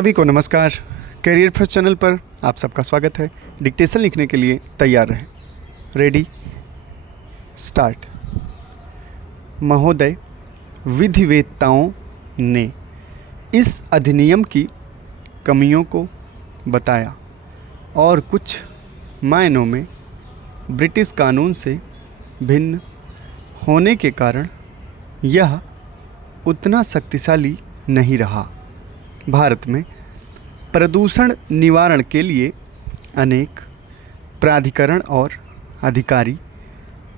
सभी को नमस्कार। करियर फर्स्ट चैनल पर आप सबका स्वागत है। डिक्टेशन लिखने के लिए तैयार रहें। Ready, start. महोदय, विधिवेत्ताओं ने इस अधिनियम की कमियों को बताया और कुछ मायनों में ब्रिटिश कानून से भिन्न होने के कारण यह उतना शक्तिशाली नहीं रहा। भारत में प्रदूषण निवारण के लिए अनेक प्राधिकरण और अधिकारी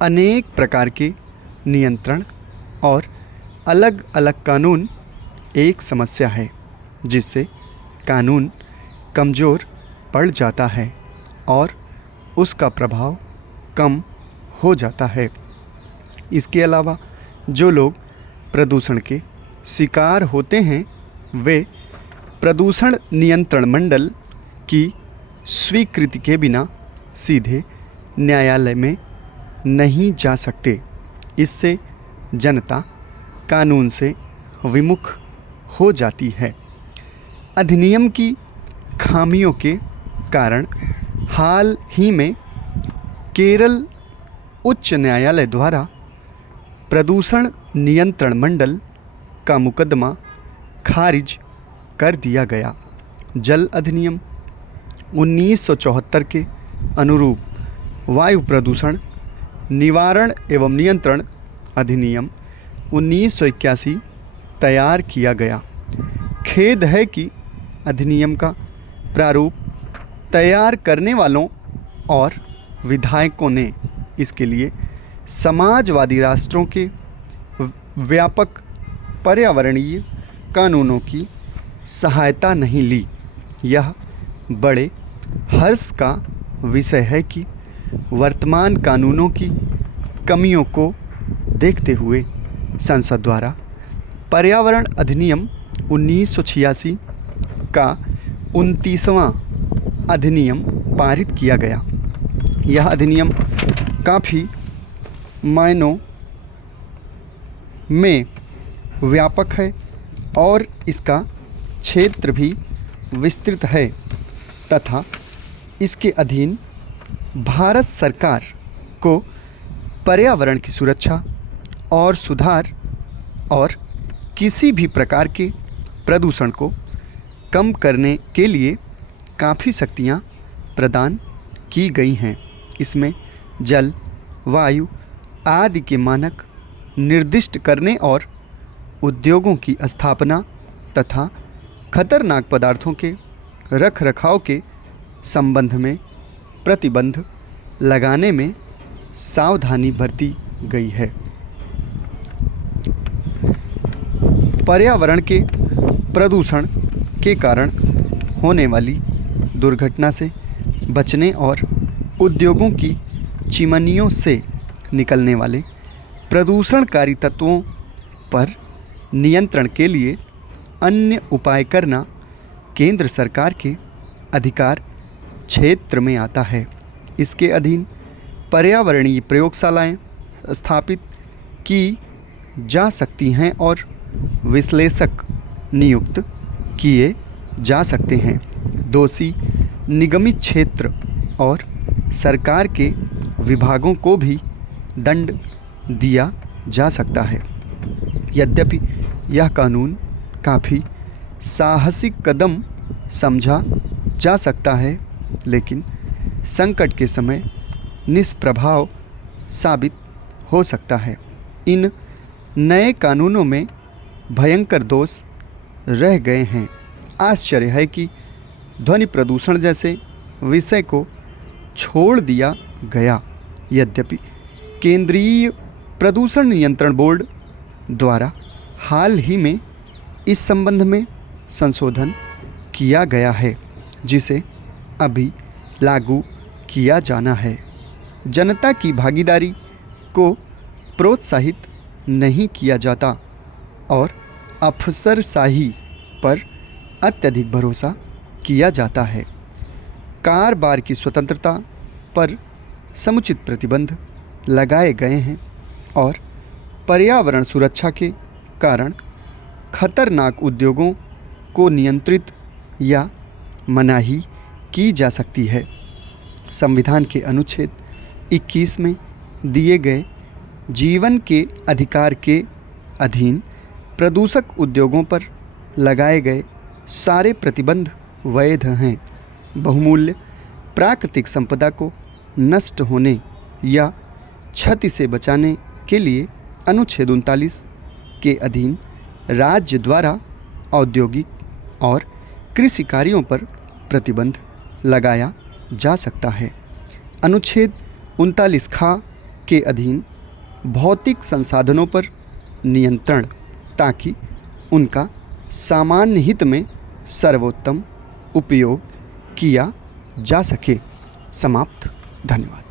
अनेक प्रकार के नियंत्रण और अलग अलग कानून एक समस्या है जिससे कानून कमज़ोर पड़ जाता है और उसका प्रभाव कम हो जाता है। इसके अलावा जो लोग प्रदूषण के शिकार होते हैं वे प्रदूषण नियंत्रण मंडल की स्वीकृति के बिना सीधे न्यायालय में नहीं जा सकते। इससे जनता कानून से विमुख हो जाती है। अधिनियम की खामियों के कारण हाल ही में केरल उच्च न्यायालय द्वारा प्रदूषण नियंत्रण मंडल का मुकदमा खारिज कर दिया गया। जल अधिनियम 1974 के अनुरूप वायु प्रदूषण निवारण एवं नियंत्रण अधिनियम 1981 तैयार किया गया। खेद है कि अधिनियम का प्रारूप तैयार करने वालों और विधायकों ने इसके लिए समाजवादी राष्ट्रों के व्यापक पर्यावरणीय कानूनों की सहायता नहीं ली। यह बड़े हर्ष का विषय है कि वर्तमान कानूनों की कमियों को देखते हुए संसद द्वारा पर्यावरण अधिनियम 1986 का 29वां अधिनियम पारित किया गया। यह अधिनियम काफ़ी मायनों में व्यापक है और इसका क्षेत्र भी विस्तृत है तथा इसके अधीन भारत सरकार को पर्यावरण की सुरक्षा और सुधार और किसी भी प्रकार के प्रदूषण को कम करने के लिए काफ़ी शक्तियाँ प्रदान की गई हैं। इसमें जल, वायु आदि के मानक निर्दिष्ट करने और उद्योगों की स्थापना तथा खतरनाक पदार्थों के रखरखाव के संबंध में प्रतिबंध लगाने में सावधानी बरती गई है। पर्यावरण के प्रदूषण के कारण होने वाली दुर्घटना से बचने और उद्योगों की चिमनियों से निकलने वाले प्रदूषणकारी तत्वों पर नियंत्रण के लिए अन्य उपाय करना केंद्र सरकार के अधिकार क्षेत्र में आता है। इसके अधीन पर्यावरणीय प्रयोगशालाएं स्थापित की जा सकती हैं और विश्लेषक नियुक्त किए जा सकते हैं। दोषी निगमित क्षेत्र और सरकार के विभागों को भी दंड दिया जा सकता है। यद्यपि यह कानून काफ़ी साहसिक कदम समझा जा सकता है लेकिन संकट के समय निष्प्रभाव साबित हो सकता है। इन नए कानूनों में भयंकर दोष रह गए हैं। आश्चर्य है कि ध्वनि प्रदूषण जैसे विषय को छोड़ दिया गया। यद्यपि केंद्रीय प्रदूषण नियंत्रण बोर्ड द्वारा हाल ही में इस संबंध में संशोधन किया गया है जिसे अभी लागू किया जाना है। जनता की भागीदारी को प्रोत्साहित नहीं किया जाता और अफसरशाही पर अत्यधिक भरोसा किया जाता है। कारोबार की स्वतंत्रता पर समुचित प्रतिबंध लगाए गए हैं और पर्यावरण सुरक्षा के कारण खतरनाक उद्योगों को नियंत्रित या मनाही की जा सकती है। संविधान के अनुच्छेद 21 में दिए गए जीवन के अधिकार के अधीन प्रदूषक उद्योगों पर लगाए गए सारे प्रतिबंध वैध हैं। बहुमूल्य प्राकृतिक संपदा को नष्ट होने या क्षति से बचाने के लिए अनुच्छेद 39 के अधीन राज्य द्वारा औद्योगिक और कृषि कार्यों पर प्रतिबंध लगाया जा सकता है। अनुच्छेद 39 खा के अधीन भौतिक संसाधनों पर नियंत्रण, ताकि उनका सामान्य हित में सर्वोत्तम उपयोग किया जा सके। समाप्त। धन्यवाद।